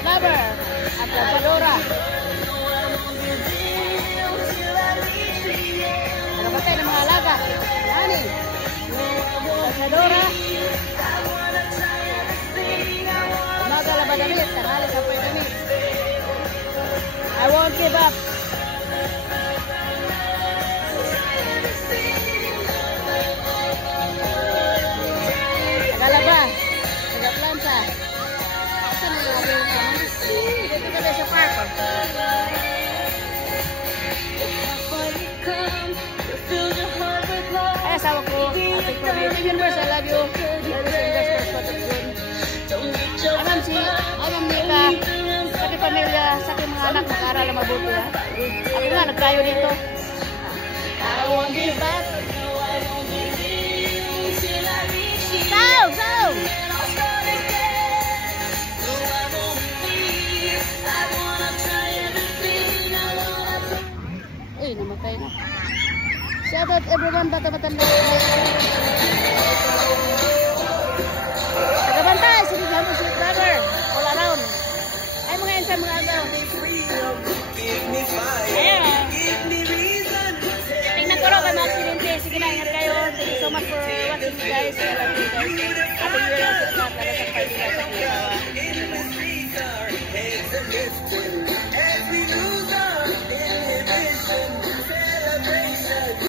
sweet lover, at Trabajadora. Nagpatay ng mga alaga. Nani? Trabajadora. Umaga laban damit, tanghali sapoy damit. I won't give up. Tagalaba, Tagaplansa. Saan na yung abing naman? Dito kami sa park. Ay, asawa ko. Ate ko. Universe, I love you. Alam Nika, sa aking pamilya, sa aking mga anak, mag-aaral na mabuti. Ako nga, nagtayo dito. I won't give back. Go! Uy, namatay na. Shout out everyone, bata-batanda. Tagabantay, sinigyan mo sweet brother. All around. Ay, mga ensa, mga agaw. Ayan. Tingnan ko rin kay mga aksidente. Sige na, ingat kayo. Thank you so much for watching, guys. I love you guys. Happy New Year.